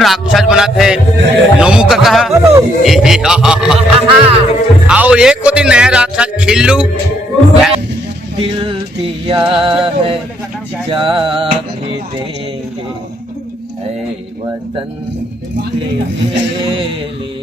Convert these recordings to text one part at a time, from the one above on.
राक्षस बना थे नोमू का कहा आओ एक को दिन नया राक्षस खिल्लू दिल दिया है जा भी देंगे ऐ वतन के लिए।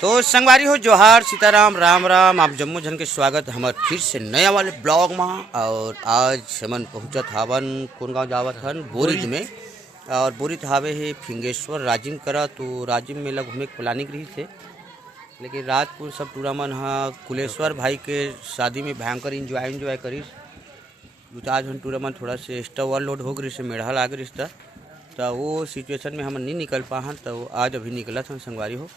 तो संगवारी हो जोहार सीताराम राम राम आप जम्मू जन के स्वागत हमारे फिर से नया वाले ब्लॉग में। और आज हमन पहुँचत हावन कौन गाँव जावत हन बोरिद में और बोरिद हावे है फिंगेश्वर राजिम करा। तो राजिम मेला घूमे के प्लानिंग रही थे लेकिन रात को सब टूरा मन हाँ कुलेश्वर भाई के शादी में भयंकर इंजॉय करीस। दो चार घंटे टूरा मन थोड़ा से एक्स्ट्रा ओवरलोड हो गई से मेढ़ा लाग रही था तो वो सिचुएशन में हम नहीं निकल पाहन। तो आज अभी निकला था संगवारी हो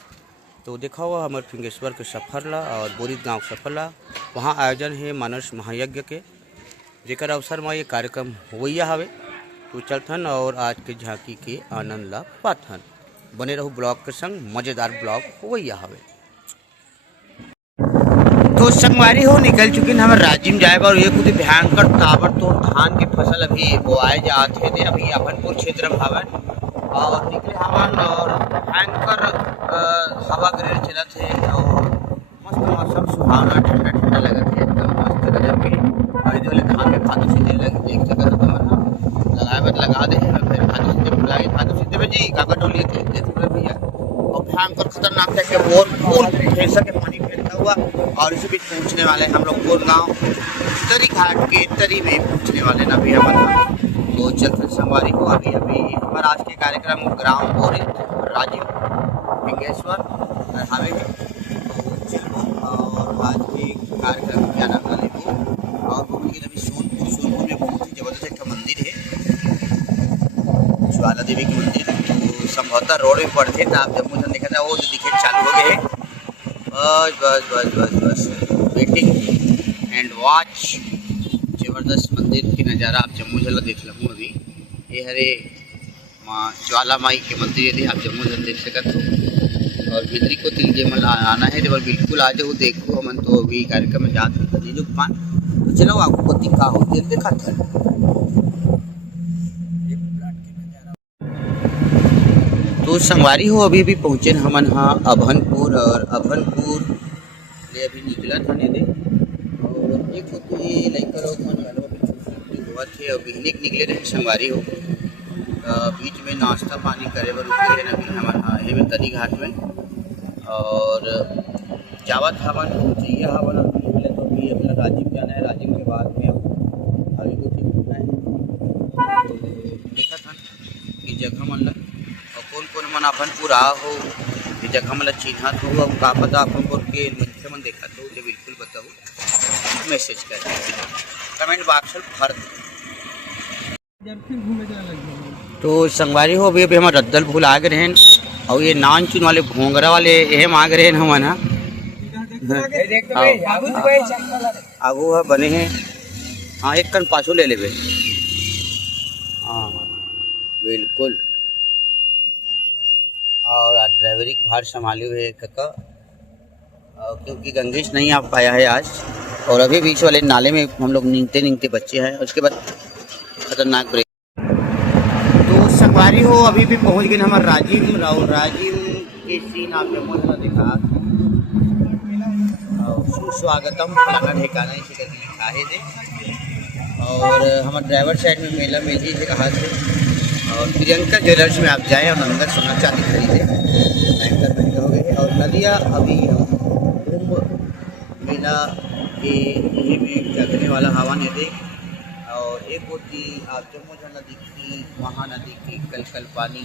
तो देखा हुआ हमारे फिंगेश्वर के सफ़र ला और बोरिद गांव सफ़र ला। वहाँ आयोजन है मानस महायज्ञ के जेकर अवसर में ये कार्यक्रम होइया हवे। तो चलथन और आज के झांकी के आनंद ला पाथन। बने रहो ब्लॉग के संग मज़ेदार ब्लॉग होइया हवे। तो संगवारी हो निकल चुकी न हमारे राजिम जाए और ये कुछ भयंकर ताबड़तोड़ धान की फसल अभी बोआए जाते थे। अभी अभनपुर क्षेत्र में हवन और निकले हवन और भयंकर हवा गिर चला थे और मस्त मौसम सुहावना ठंडा ठंडा लगा थे एकदम मस्त गजब के। और वाले धान के खादू सीधे लगे देख सकते हो लगाए बद लगा दे फिर खादू सीधे बुलाए खादू सीधे में जी काका टोली थे भैया और भयंकर खतरनाक था कि वो पूर्ण ठेसा के पानी फैलता हुआ। और इसी बीच पहुँचने वाले हम लोग कोर गाँव तरी घाट के तरी में पहुँचने वाले ना भी हम। तो चलते संगवारी को अभी हमारा आज के कार्यक्रम ग्राम बोरिद राजिम फिंगेश्वर हावे है। तो चलो और आज के कार्यक्रम क्या नाम वाले को और वो अभी सोनपुर में बहुत ही जबरदस्त एक मंदिर है ज्वाला देवी की मंदिर। तो संभवतः रोड में पड़ते तो आप जम्मू से देखा था वो दिखे चालू हो गए हैं। बस बस बस बस बस वेटिंग एंड वॉच जबरदस्त मंदिर की नज़ारा आप जम्मू झला देख लूँ। अभी ये हरे माँ ज्वाला माई के मंदिर यदि आप जम्मू झल देख सकते हो और भीतरी को तिल जे मन आना है जब बिल्कुल आ जाओ देखो मन। तो अभी कार्यक्रम में जाते हैं नीलू पान तो चलो आपको दिखा हो देखा था। तो संगवारी हो अभी पहुँचे हमन हाँ अभनपुर और अभनपुर ले अभी निकला था ने और एक होती लड़का लोग मन हुआ थे और बिहनिक निकले रहे संगवारी हो। बीच में नाश्ता पानी करे बर रुके रहे अभी हमारे में तरी घाट में और जावत हवन पहुँचिए हवन पहले तो अभी अपना राजिम जाना है। राजिम के बाद में आगे को घूमना है। तो देखा था कि जगह मन और कौन कौन मन अभनपुर आ हो ये जगह मन चिन्हत हो अब का पता अभनपुर के मनसे मन देखा तो बिल्कुल बताओ मैसेज कर कमेंट बॉक्स में भर तो संगवारी हो अभी हम रद्दल भूल आ गए हैं और ये नान चुन वाले भोंगरा वाले ये मांग रहे हैं हम ना आगू है बने हैं। हाँ एक कन पाछू ले लेवे हाँ बिल्कुल। और ड्राइवरी भार संभाले हुए कका क्योंकि गंगेश नहीं आ पाया है आज और अभी बीच वाले नाले में हम लोग नींगते बच्चे हैं। उसके बाद खतरनाक ब्रेक। तो संगवारी हो अभी भी पहुंच गए हमारे राजिम के सीन आप जम्मू से देखा सुस्वागतम फलाना ठिकाना इसी करके लिखा है दे। और हमारे ड्राइवर साइड में मेला मेजी से कहा थे और प्रियंका ज्वेलर्स में आप जाएँ और अंदर सोना चांदी खरीदे भयंकर महंगे हो गए। और नदिया अभी मेला के यही में जगने वाला हवा नहीं दे। और एक होती आप जम्मू नदी की महानदी की कल पानी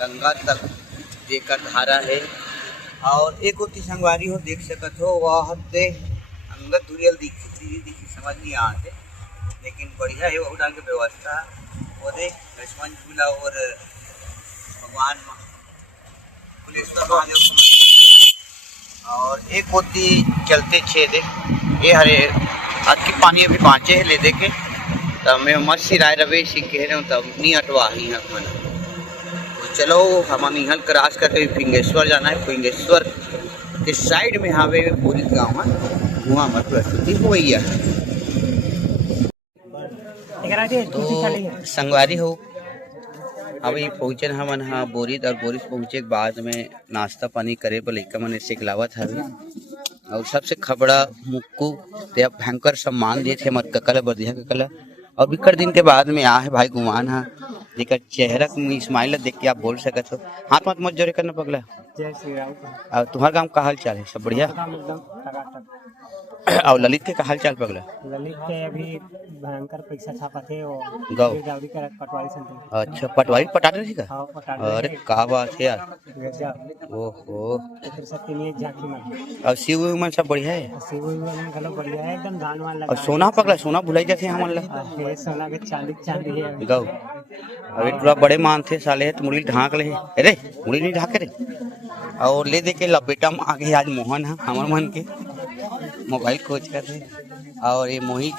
गंगा तक जेकर धारा है। और एक होती संगवारी हो देख सकते हो वह दे अंगत दुरियल दिखी समझ नहीं आते लेकिन बढ़िया है बहुत की व्यवस्था वो देख लक्ष्मण झूला और भगवान कुलेश्वर महादेव। और एक होती चलते छेद ये हरे हाथ की पानी अभी बाँचे है ले देखे तब मैं मत सिराए रवे सीख कह रहे हूँ तब नहीं अटवा ही हक मन। तो चलो हम निहल क्रॉस करके फिंगेश्वर जाना है। फिंगेश्वर के साइड में हावे बोरित गाँव में वहाँ हमार प्रस्तुति हुई है। तो संगवारी हो अभी पहुँचन हमन हाँ बोरित और बोरित पहुँचे के बाद में नाश्ता पानी करे पर लइका मन ऐसे खिलावत हवे और सबसे खबड़ा मुक्कू ते भयंकर सम्मान दिए थे मत ककला बदिया ककला और बिकट दिन के बाद में आ है भाई गुमान हाँ जेकर चेहरा में इस्माइल देख के आप बोल सकत हो। हाथ मत जोरे करना पगला। जय श्री राम। और तुम्हार काम का हाल चाल है? सब बढ़िया। और ललित के का हाल चाल पगला? ललित के अभी भयंकर पैसा छापा थे और गाँव गावरी का पटवारी संते। अच्छा पटवारी पटाटे थी का? हाँ पटाटे। अरे का बात है यार। गजब। ओहो फिर सब तीन झांकी में और शिव मन सब बढ़िया है? शिव में गलो बढ़िया है एकदम धान वान लगा। और सोना पगला सोना भुलाई जाते हमन ला। है सोना के चांदी है। गाँव अरे थोड़ा बड़े मान थे साले तो मुड़ी ढाक ले। अरे मुड़ी नहीं ढाके रे और ले दे के लपेटा में आगे आज मोहन है हमार मन के मोबाइल खोज कर रहे और ये मोहित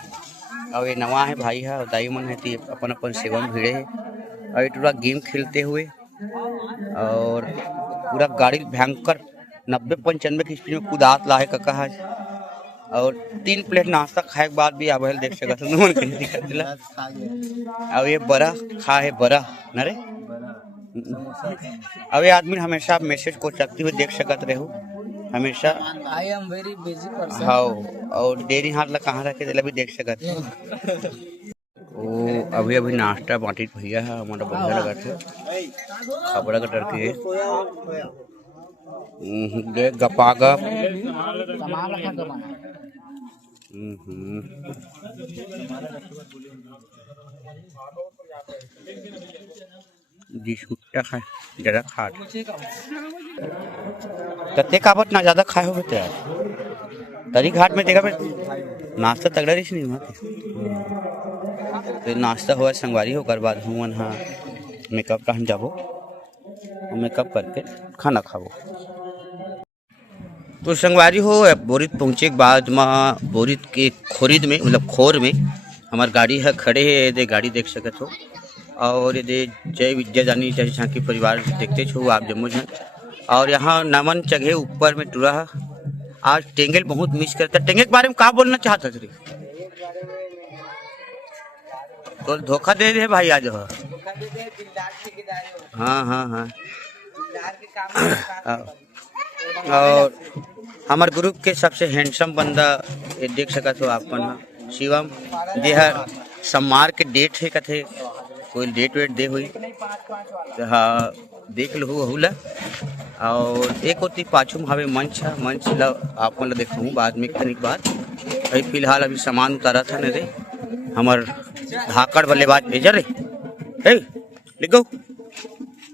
और ये नवा है भाई है और दाई मन है तो अपन अपन सेवा में भिड़े है और ये पूरा गेम खेलते हुए और पूरा गाड़ी भयंकर 90-95 की स्पीड में कुदात ला है कका आज और 3 प्लेट नाश्ता खाए के बाद भी अब देख सकत मन के दिक्कत दिला और ये बड़ा खा है बड़ा न रे अब ये आदमी हमेशा मैसेज को चलती हुए देख सकत रहे हो हमेशा। I am very busy person. हाँ और डेरी हाथ ला कहाँ रखे दिला भी देख सकत वो अभी अभी नाश्ता बांटी भैया है हमारा बढ़िया लगा थे खबड़ा का टर्की देख गपा गप जी छुट्टा खाए ज़्यादा खा कते काबत ना ज़्यादा खाए हो यार तरी घाट में देखा नाश्ता तगड़ा रही नहीं वहाँ तो नाश्ता हुआ संगवारी होकर बाद हुआ हाँ मेकअप का हम जाबो मेकअप करके खाना खाबो। तो संगवारी हो बोरित पहुँचे के बाद में बोरित के खोरिद में मतलब खोर में हमार गाड़ी है खड़े है दे गाड़ी देख सकत हो और ये जय विद्या जानी जय झांकी परिवार देखते छो आप जम्मू जन और यहाँ नमन जगह ऊपर में टूरा आज टेंगल बहुत मिस करता। टेंगल के बारे में क्या बोलना चाहता थे? तो धोखा दे दे भाई आज हो। हाँ हाँ हाँ और हमारे ग्रुप के सबसे हैंडसम बंदा ये देख सकते हो आप शिवम जे हर सम्मार के डेट है कथे कोई डेट वेट दे हुई तो हाँ देख लो हुला और एक होती पाछू में हवे मंच है मंच ला आप मन देखूँ बाद में खनिक बाद अभी फिलहाल अभी सामान उतारा था न रे हमार धाकड़ बल्लेबाज भेजा रे हे लिख गो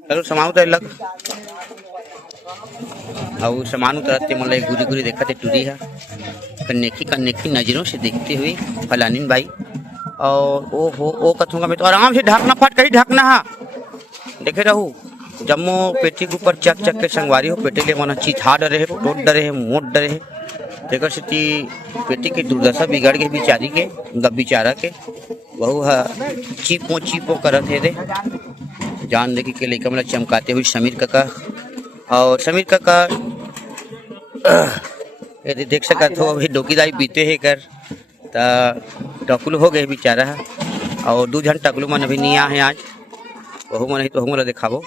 चलो सामान उतार लग और सामान उतरते मतलब गुरी गुरी देखा थे टूरी है कन्नेखी नजरों से देखते हुए फलानीन भाई और ओ कथूंगा मैं तो आराम से ढाकना फट कहीं ढाकना है देखे रहूँ जम्मो पेटी के ऊपर चक चक के संगवारी हो पेटे ले मना चीथा डरे है टोट डरे है मोट डरे है देखकर से पेटी की दुर्दशा बिगड़ गई बिचारी के बेचारा के बहु है चीपो करत है दे जान देखी के लेकर मतलब चमकाते हुए समीर काका और समीर काका ये देख सकते हो अभी डोकीदारी बीते है कर टकलू हो गए बेचारा है और 2 जन टकलू मन अभी नहीं आए आज वह मन तो हम दिखाबो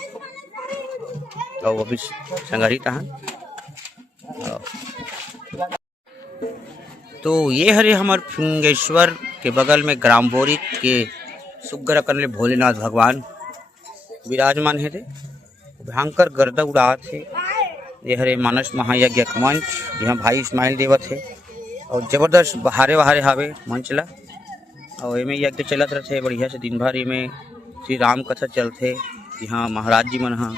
और वो भी संगरी तहाँ तो ये हरे हमार फिंगेश्वर के बगल में ग्राम बोरित के सुग्गर करने भोलेनाथ भगवान विराजमान है थे भयंकर गर्दा उड़ा थे ये हरे मानस महायज्ञ मंच जहाँ भाई इस्माइल देवत है और जबरदस्त बहारे बहारे हावे मंच ला और इमें यज्ञ चलत रहे बढ़िया से दिन भर इमें श्री राम कथा चलते यहाँ महाराज जी मन हाँ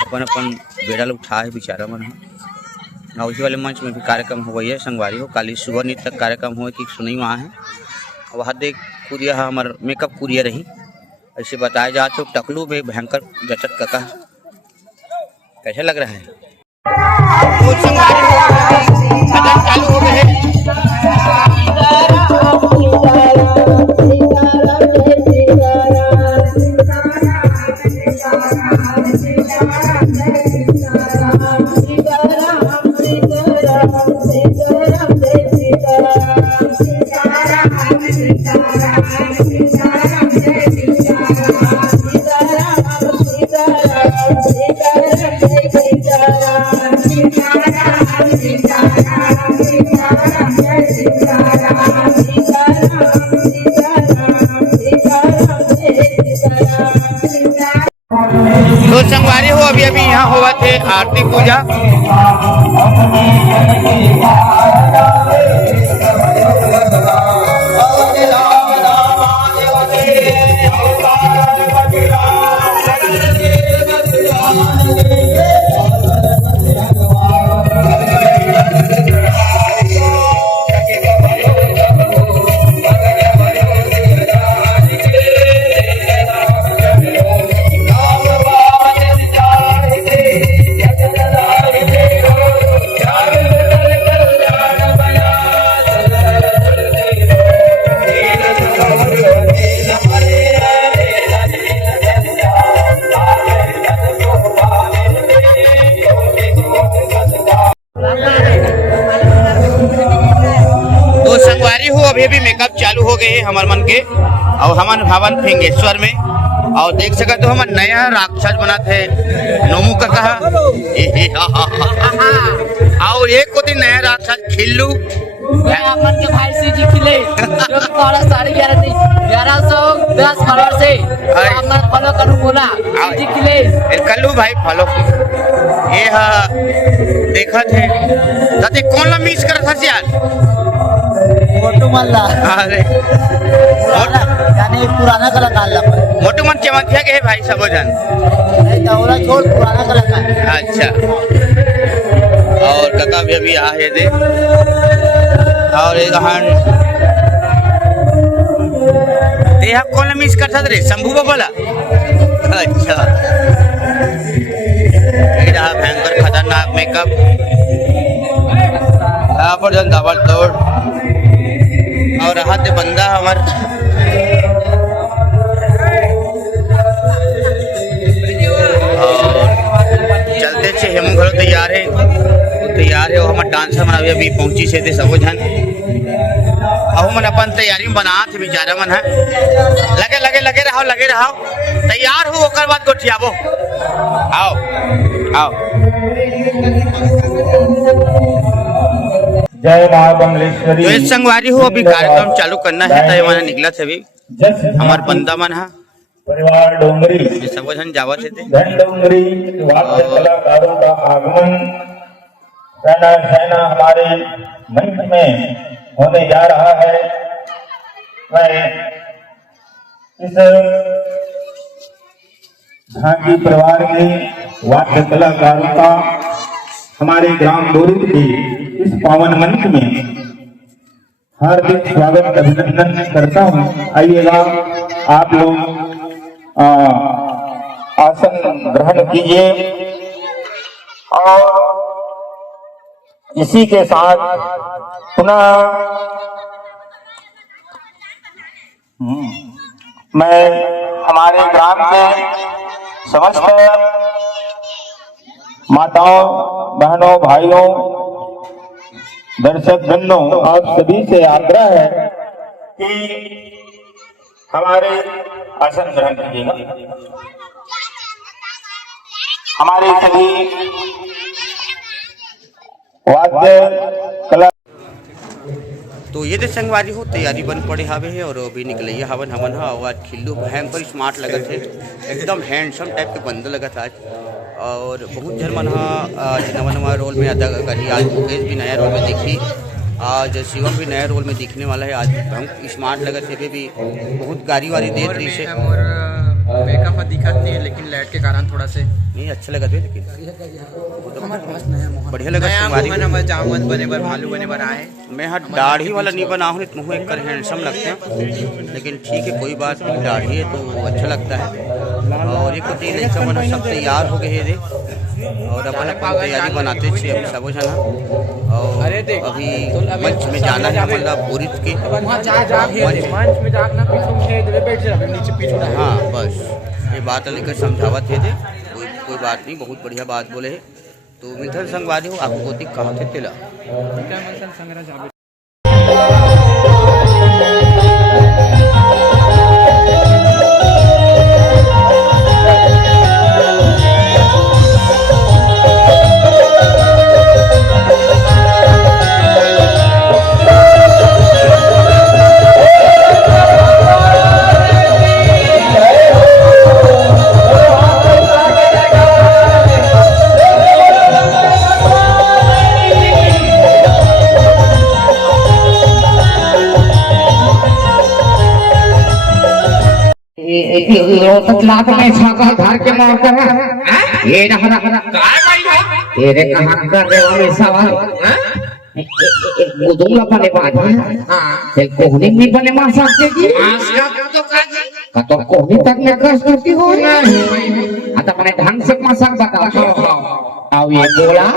अपन अपन बेड़ा उठाए बेचारा मन हाँ और उसी वाले मंच में भी कार्यक्रम हो गई है संगवारी हो काली सुबह नीत तक कार्यक्रम हो कि सुनई वहाँ है वहाँ देख कुरिया हमार मेकअप कुरिया रही ऐसे बताया जाते हो टकलू में भयंकर जचत कका कैसा लग रहा है? चालू हो गए सीताराम तो संगवारी हो अभी अभी यहाँ हुआ थे आरती पूजा। तो संगवारी हो अभी अभी मेकअप चालू हो गए हमार मन के और हमन भवन फिंगेश्वर में और देख सकते तो हमन नया राक्षस बना थे नोमू का कहा और एक को दिन नया राक्षस खिल्लू अमन के भाई सी जी खिले जो थोड़ा 11:30 फॉलोअर से अमन फॉलो करूं बोला जी खिले कल्लू भाई फॉलो ये हा देखा थे दादी कौन ला मिस कर था यार मोटू मल्ला अरे यानी पुराना कलाकार ला मोटू मन चमत्या के है भाई सब जन दौरा छोड़ पुराना कलाकार। अच्छा और काका भी अभी आ है दे और एक हन ये आप कौन ला मिस कर था रे शंभू बाबा अच्छा ये भयंकर खतरनाक मेकअप यहाँ पर जन दबड़ तोड़ और हाथ बंदा हमार और चलते छे हम घर तैयार है वो हमार डांसर मन अभी पहुंची से सबो जन अहू मन अपन तैयारी में बना थे बेचारा मन है लगे रहो तैयार हो ओकर बाद गोठियाबो आओ जय मां बमलेश्वरी। तो इस संगवारी हो अभी कार्यक्रम चालू करना है तो मैंने निकला था अभी हमार बंदा मन है परिवार डोंगरी सब जन जावत थे धन डोंगरी वाद्य कलाकारों का आगमन सेना हमारे मंच में होने जा रहा है। मैं इस झांकी परिवार के वाद्य कलाकारों का हमारे ग्राम डोरी के इस पावन मंच में हार्दिक स्वागत अभिनंदन करता हूँ। आइएगा आप लोग आसन ग्रहण कीजिए और इसी के साथ पुनः मैं हमारे ग्राम के समस्त माताओं बहनों भाइयों दर्शक बंधुओं आप सभी से आग्रह है कि हमारे आसन ग्रहण कीजिएगा। हमारे सभी वाद्य कला तो ये दे संगवारी हो तैयारी बन पड़े हावे है और अभी निकले हवन हमन हा और आज खिल्लू भयंकर स्मार्ट लगत है एकदम हैंडसम टाइप के बंदा लगत आज और बहुत जन मन हा नवा रोल में अदा करी। आज मुकेश भी नया रोल में देखी, आज शिवम भी नया रोल में दिखने वाला है। आज बहुत स्मार्ट लगत है भी बहुत गाड़ी वारी दे रही से मेकअप दिखत नहीं है लेकिन लाइट के कारण थोड़ा से नहीं अच्छा लगत है लेकिन बढ़िया लगा संगवारी जामुन बने बर भालू बने बर आए। मैं हाँ दाढ़ी वाला नहीं बना हूँ तुम एक कर हैंडसम लगते हैं लेकिन ठीक है कोई बात नहीं, दाढ़ी है तो अच्छा लगता है। और एक तीन ऐसा बना सब तैयार हो गए थे और अपन अपन तैयारी बनाते थे अभी सब जना और अभी मंच में जाना है मतलब पूरी के हाँ बस ये बात लेकर समझावत थे कोई बात नहीं, बहुत बढ़िया बात बोले है। तो मिथल संगवारी हो आपको कहा थे तेला रोहतक लाख में छापा धार के मार कर ये रहा तेरे कहाँ कर रहे हो हमें सवाल गुदुंगा बने बात है कोहनी नहीं बने मार सकते जी तो कोहनी तक में कर सकती हो आता मैंने ढंग से मसाक बताओ अब ये बोला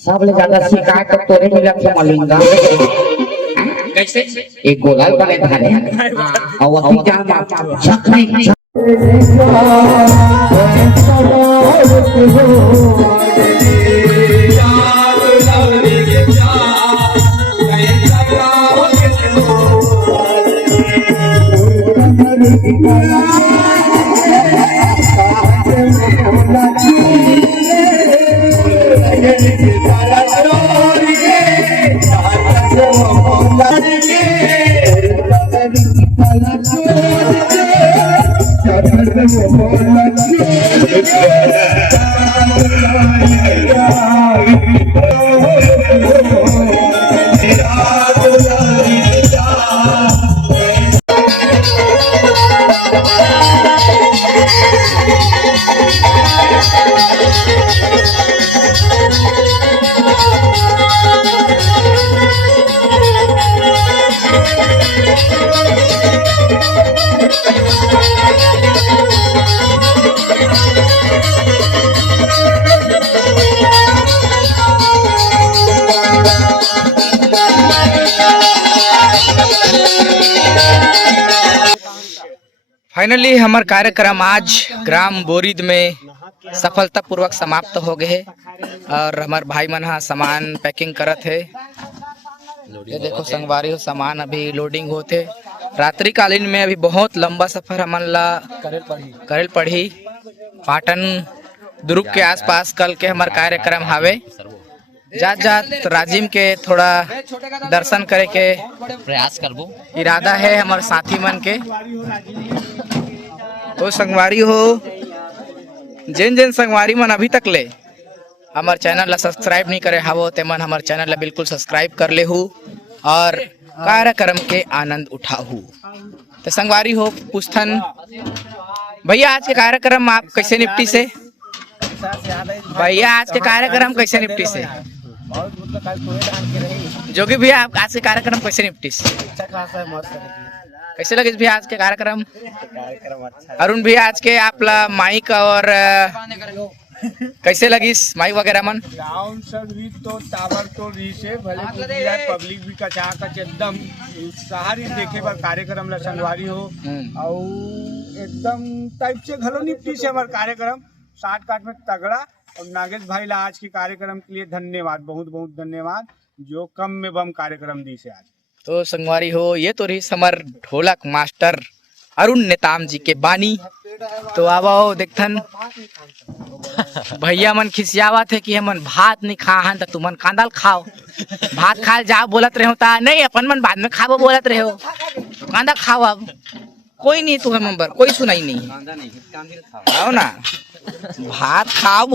सब ले ज्यादा शिकायत तो तोरे मिला थे मलिंगा कैसे एक गोलाल बने धारे और वही जाना छकरी फाइनली हमार कार्यक्रम आज ग्राम बोरिद में सफलतापूर्वक समाप्त हो गए और हमार भाई मन हा सामान पैकिंग करत है। ये देखो संगवारी हो सामान अभी लोडिंग होते रात्रि कालीन में अभी बहुत लंबा सफर हमन ला करेल पड़ी पाटन दुर्ग के आसपास कल के हमार कार्यक्रम हावे जात जात राजिम के थोड़ा दर्शन करे के प्रयास करबो इरादा है हमारे साथी मन के। तो संगवारी हो जिन जिन संगवारी मन अभी तक ले हमारे चैनल ला सब्सक्राइब नहीं करे हावो ते मन हमारे चैनल ला बिल्कुल सब्सक्राइब कर ले हूँ और कार्यक्रम के आनंद उठाहू। तो संगवारी हो पूछथन भैया आज के कार्यक्रम आप कैसे निपटी से भैया आज के कार्यक्रम कैसे निपटी से जोगी भैया आप आज के कार्यक्रम कैसे निपटी से कैसे लगे भैया आज के कार्यक्रम अरुण भैया आज के आपला माइक और कैसे लगिस माइक वगैरह मन साउंड सर्विस तो टावर तो रीसे भले पब्लिक भी कचा कच एकदम सारी देखे पर कार्यक्रम ला संगवारी हो और एकदम टाइप से घलो निपटी से हमार कार्यक्रम शार्ट काट में तगड़ा। और नागेश भाई ला आज के कार्यक्रम के लिए धन्यवाद, बहुत बहुत धन्यवाद जो कम में बम कार्यक्रम दी से आज। तो संगवारी हो ये तो रही समर ढोलक मास्टर अरुण नेताम जी के बानी। तो आओ देखथन भैया मन खिसियावा थे कि हमन भात नहीं खा हन तो तुमन कांदाल खाओ भात खा जाओ बोलत रहे होता नहीं अपन मन बाद में खाबो बोलत रहे हो तो कांदा खाओ अब कोई नहीं तुम्हारे नंबर कोई सुनाई नहीं आओ ना भात खाओ।